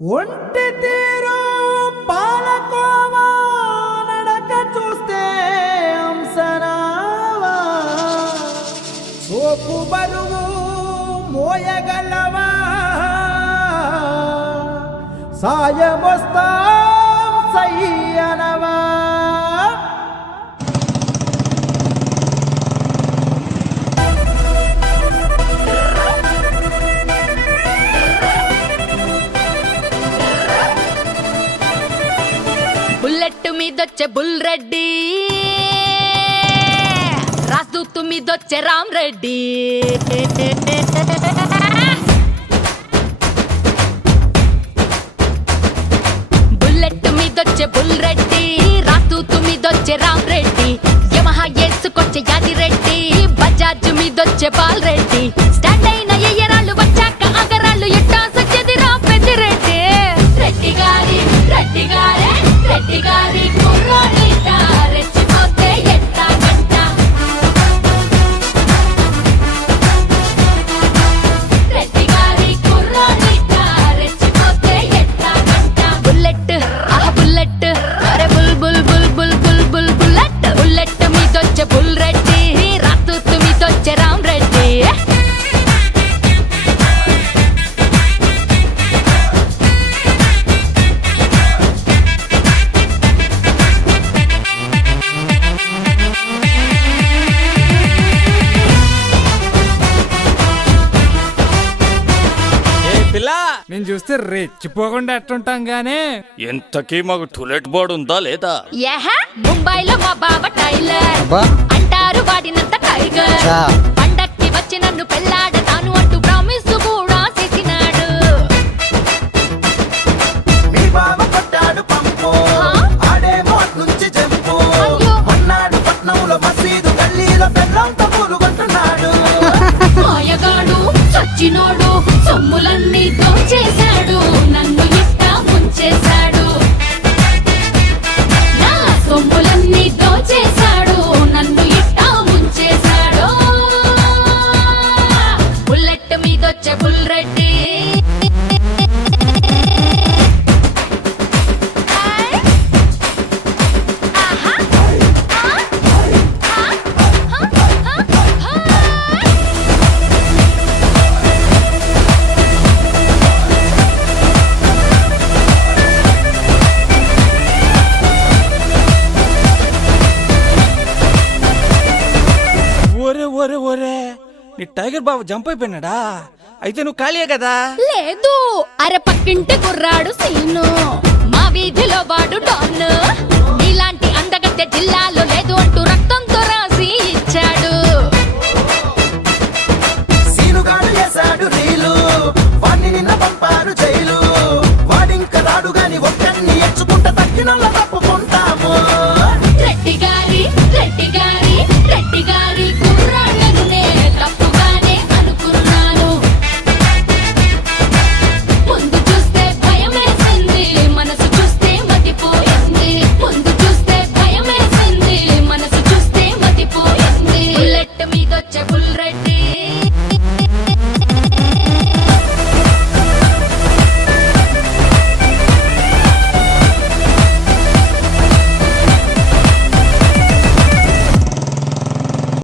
ఒంటి తీరు పాలకోవా నడక చూస్తే అంసరావా సోపు బరువు మోయగలవా సాయమొస్తాం సయ్యనవా బుల్లెట్ మీదొచ్చే బుల్ రెడ్డి రాజదూత్ మీదొచ్చే రామ్ రెడ్డి బుల్లెట్ మీదొచ్చే బుల్ రెడ్డి రాజదూత్ మీదొచ్చే రామ్ రెడ్డి యమహా యేసుకొచ్చే యాది రెడ్డి బజాజ్ మీదొచ్చే బాల్ రెడ్డి స్టాండ్ అయిన ఎయ్యరాళ్ళు వచ్చాక అగరాళ్ళు ఎట్టా సచ్చేది రా పెద్దిరెడ్డి రెడ్డి గారి రెడ్డి గారే రెడ్డి గారి కుర్రోడిట రెచ్చిపోతే ఎట్టా గంట రెడ్డి గారి కుర్రోడిట రెచ్చిపోతే ఎట్టా గంట బుల్లెట్ ఆహ్ బుల్లెట్ అరే bull bull bull bull bull bull bullet bullet మీదొచ్చే బుల్ రెడ్డి రాతూత్ మీదొచ్చే రామ్ రెడ్డి నేను చూస్తే రెచ్చిపోకుండా ఎట్టుంటాం గానే ఎంతకీ మాకు టూలెట్ బోర్డు ఉందా లేదా? ముంబైలో మా బావ టైలర్ అంటారు వాడినంత టైగర్ పండక్కి వచ్చి నన్ను పెళ్ళాడతాను అంటూ ప్రామిస్ కూడా చేసినాడు మీ బావ కొట్టాడు పంపు ఆడేమో అట్నుంచి జంపు అయ్యో. మన్నాడు పట్నంలో మసీదు గల్లీలో బెల్లంతో పూలుగొంటున్నాడు మాయగాడు చచ్చినోడు సొమ్ములన్నీ దోచేశాడు నన్ను ఇట్ట ముంచేశాడు నా సొమ్ములన్నీ దోచేశాడు నన్ను ఇట్ట ముంచేశాడు బుల్లెట్ మీదొచ్చే బుల్ రెడ్డి ఒరే ఒరే ఒరే నీ టైగర్ బాబు జంప్ అయిపోయినాడా? అయితే నువ్వు ఖాళీయే కదా? లేదు అరే పక్కింటి కుర్రాడు సీను మా వీధిలో వాడు డాన్ ఇలాంటి అందగత్తె జిల్లాలో లేదు అంటూ రక్తంతో రాసి ఇచ్చాడు సీనుగాడు చేశాడు రీలు వాణ్ణి నిన్న పంపారు జైలు వాడింక రాడు గాని ఒక్కన్ని ఎచ్చుకుంటా తగ్గినోళ్ళ తప్పుకుంటాము రెడ్డి గారి రెడ్డి గారి రెడ్డి గారి